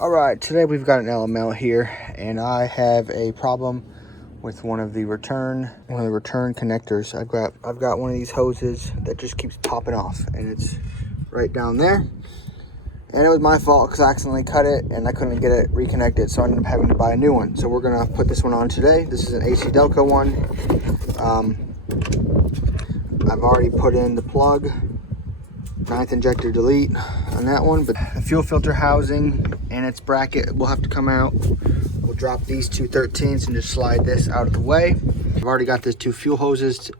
Alright, today we've got an LML here, and I have a problem with one of the return connectors. I've got one of these hoses that just keeps popping off, and it's right down there. And it was my fault because I accidentally cut it and I couldn't get it reconnected, so I ended up having to buy a new one. So we're gonna put this one on today. This is an AC Delco one. I've already put in the plug, 9th injector delete on that one, but the fuel filter housing and its bracket will have to come out. We'll drop these two 13s and just slide this out of the way. I've already got these two fuel hoses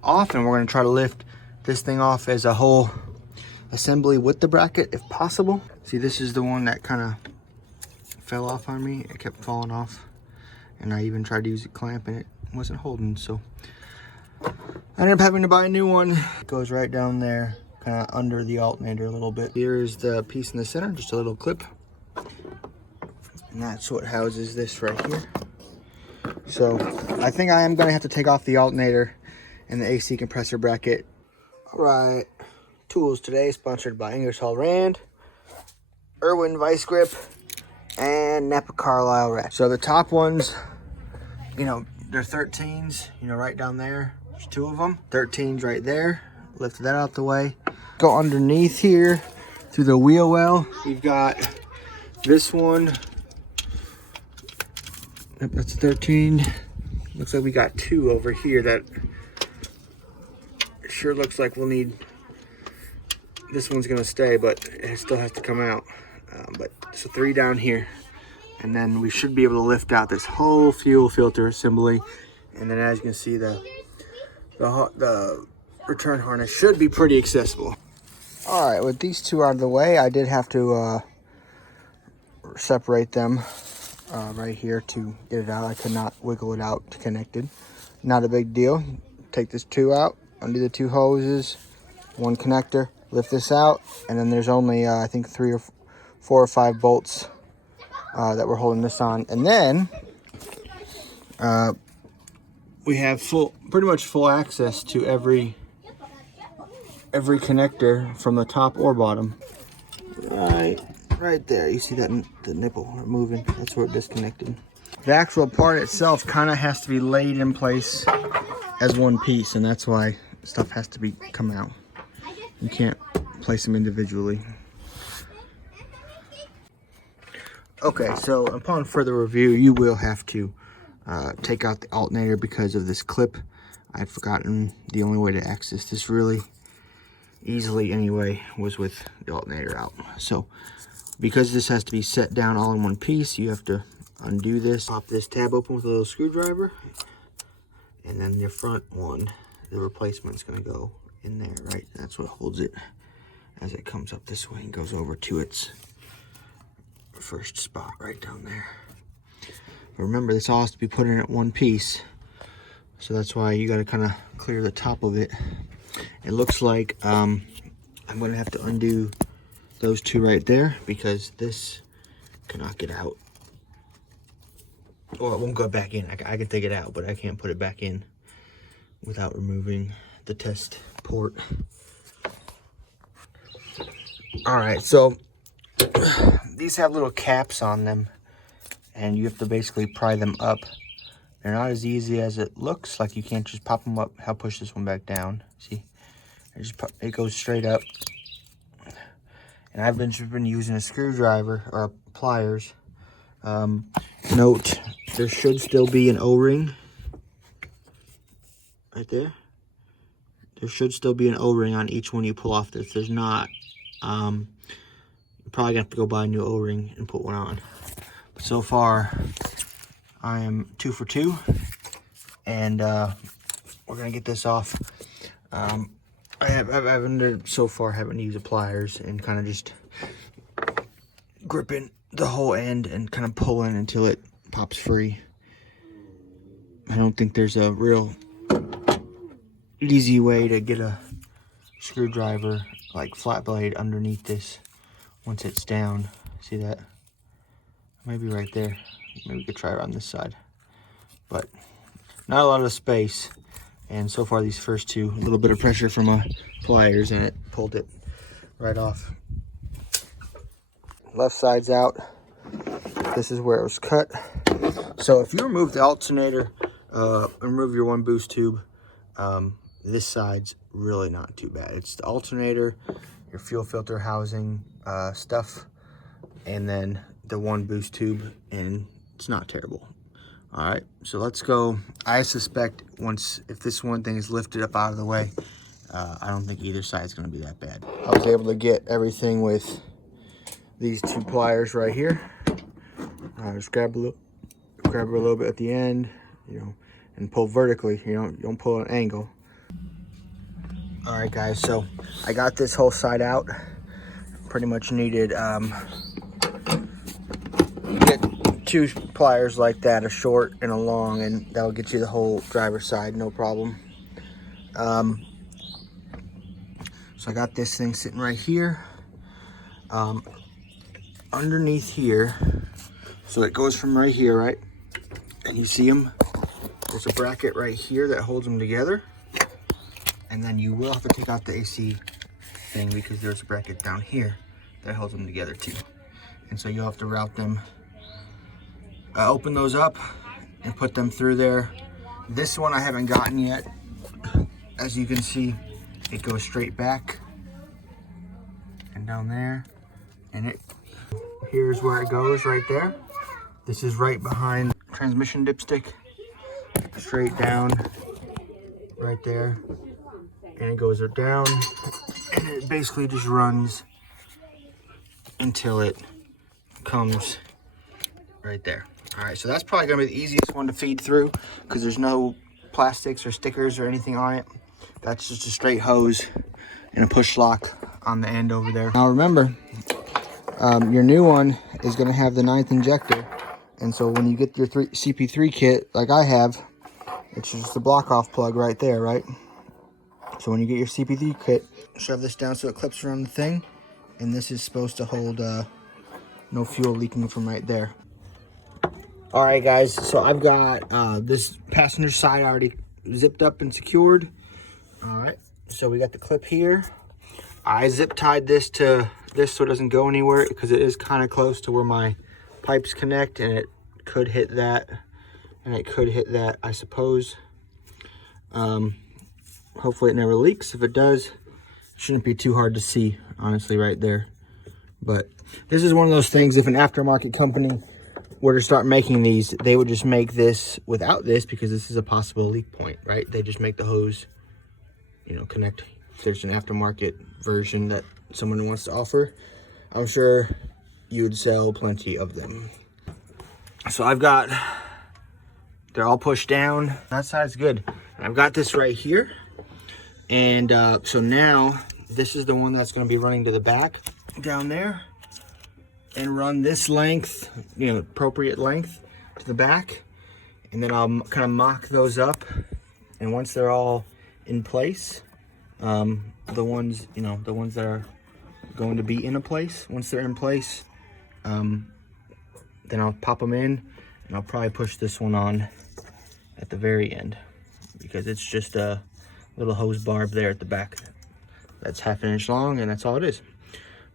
off, and we're going to try to lift this thing off as a whole assembly with the bracket if possible. See, this is the one that kind of fell off on me. It kept falling off, and I even tried to use a clamp and it wasn't holding, so I ended up having to buy a new one. It goes right down there, kind of under the alternator a little bit. Here is the piece in the center, just a little clip. And that's what houses this right here. So I think I am going to have to take off the alternator and the AC compressor bracket. All right, tools today sponsored by Ingersoll Rand, Irwin Vice Grip, and Napa Carlisle Ratchet. So the top ones, you know, they're 13s, you know, right down there. There's two of them, 13s right there. Lift that out the way. Go underneath here through the wheel well. We've got this one. Yep, that's 13. Looks like we got two over here that sure looks like we'll need. This one's gonna stay, but it still has to come out. But so 3 down here, and then we should be able to lift out this whole fuel filter assembly. And then, as you can see, the return harness should be pretty accessible. All right, with these two out of the way, I did have to separate them right here to get it out. I could not wiggle it out to connect it. Not a big deal. Take this two out, undo the two hoses, one connector, lift this out, and then there's only I think 3 or 4 or 5 bolts that we're holding this on. And then we have pretty much full access to every connector from the top or bottom. Right there, you see that the nipple moving, that's where it disconnected. The actual part itself kind of has to be laid in place as one piece, and that's why stuff has to come out. You can't place them individually. Okay, so upon further review, you will have to take out the alternator because of this clip. I'd forgotten the only way to access this really easily anyway was with the alternator out. So because this has to be set down all in one piece, you have to undo this, pop this tab open with a little screwdriver, and then your front one, the replacement's going to go in there, right? That's what holds it as it comes up this way and goes over to its first spot right down there. But remember, this all has to be put in at one piece, so that's why you got to kind of clear the top of it. It looks like I'm going to have to undo those two right there because this cannot get out. Well, it won't go back in. I can take it out, but I can't put it back in without removing the test port. All right, so these have little caps on them, and you have to basically pry them up. They're not as easy as it looks. Like, you can't just pop them up. I'll push this one back down. See, it goes straight up. And I've been using a screwdriver or pliers. Note, there should still be an O-ring right there. There should still be an O-ring on each one you pull off this. There's not. You're probably gonna have to go buy a new O-ring and put one on. But so far, I am 2 for 2, and we're gonna get this off. So far haven't used the pliers and kind of just gripping the whole end and kind of pulling until it pops free. I don't think there's a real easy way to get a screwdriver like flat blade underneath this once it's down. See that? Maybe right there. Maybe we could try it on this side, but not a lot of space. And so far, these first two, a little bit of pressure from my pliers, and it pulled it right off. Left side's out. This is where it was cut. So if you remove the alternator, remove your one boost tube, this side's really not too bad. It's the alternator, your fuel filter housing stuff, and then the one boost tube, and it's not terrible. All right, so let's go. I suspect if this one thing is lifted up out of the way, I don't think either side is going to be that bad. I was able to get everything with these two pliers right here. Just grab a little bit at the end, you know, and pull vertically. You don't pull at an angle. All right, guys. So I got this whole side out. Pretty much needed get two pliers like that, a short and a long, and that'll get you the whole driver's side, no problem. So I got this thing sitting right here. Underneath here, so it goes from right here, right? And you see them, there's a bracket right here that holds them together. And then you will have to take out the AC thing because there's a bracket down here that holds them together too. And so you'll have to route them, open those up and put them through there. This one I haven't gotten yet. As you can see, it goes straight back and down there. And here's where it goes right there. This is right behind transmission dipstick, straight down right there, and it goes down, and it basically just runs until it comes right there. All right, so that's probably gonna be the easiest one to feed through because there's no plastics or stickers or anything on it. That's just a straight hose and a push lock on the end over there. Now remember, your new one is going to have the 9th injector, and so when you get your CP3 kit like I have, it's just a block off plug right there, right? So when you get your CP3 kit, shove this down so it clips around the thing, and this is supposed to hold no fuel leaking from right there. All right, guys, so I've got this passenger side already zipped up and secured. All right, so we got the clip here. I zip tied this to this so it doesn't go anywhere because it is kind of close to where my pipes connect, and it could hit that, and it could hit that, I suppose. Hopefully it never leaks. If it does, it shouldn't be too hard to see, honestly, right there. But this is one of those things, if an aftermarket company were to start making these, they would just make this without this because this is a possible leak point, right? They just make the hose, you know, connect. If there's an aftermarket version that someone wants to offer, I'm sure you would sell plenty of them. So I've got, they're all pushed down. That side's good. And I've got this right here. And so now this is the one that's going to be running to the back down there and run this length, you know, appropriate length to the back. And then I'll kind of mock those up. And once they're all in place, the ones, you know, the ones that are going to be in a place, once they're in place, then I'll pop them in, and I'll probably push this one on at the very end because it's just a little hose barb there at the back that's 1/2 inch long, and that's all it is.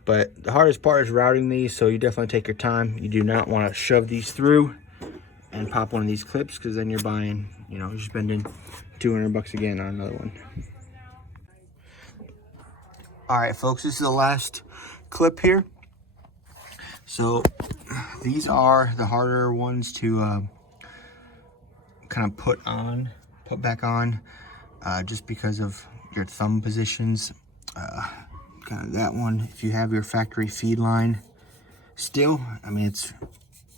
But the hardest part is routing these, so you definitely take your time. You do not want to shove these through and pop one of these clips because then you're buying, you know, you're spending $200 again on another one. All right, folks, this is the last clip here. So these are the harder ones to kind of put back on, just because of your thumb positions. Kind of that one, if you have your factory feed line still, I mean, it's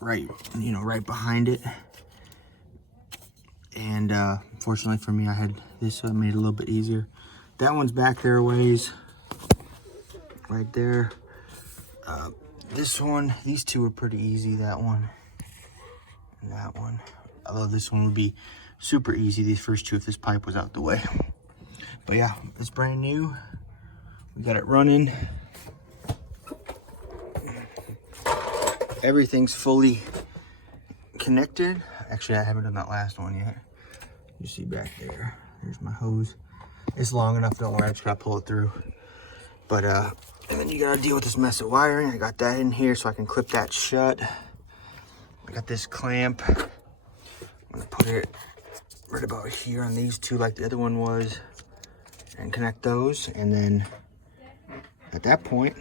right, you know, right behind it. And fortunately for me, I had this, so it made it a little bit easier. That one's back there a ways, right there. This one, these two are pretty easy, that one and that one. Although this one would be super easy, these first two, if this pipe was out the way. But yeah, it's brand new. We got it running. Everything's fully connected. Actually, I haven't done that last one yet. You see back there, there's my hose. It's long enough, don't worry, I just gotta pull it through. But and then you gotta deal with this mess of wiring. I got that in here so I can clip that shut. I got this clamp. I'm gonna put it right about here on these two like the other one was and connect those, and then at that point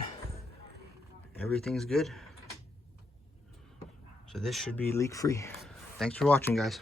everything's good. So this should be leak free. Thanks for watching, guys.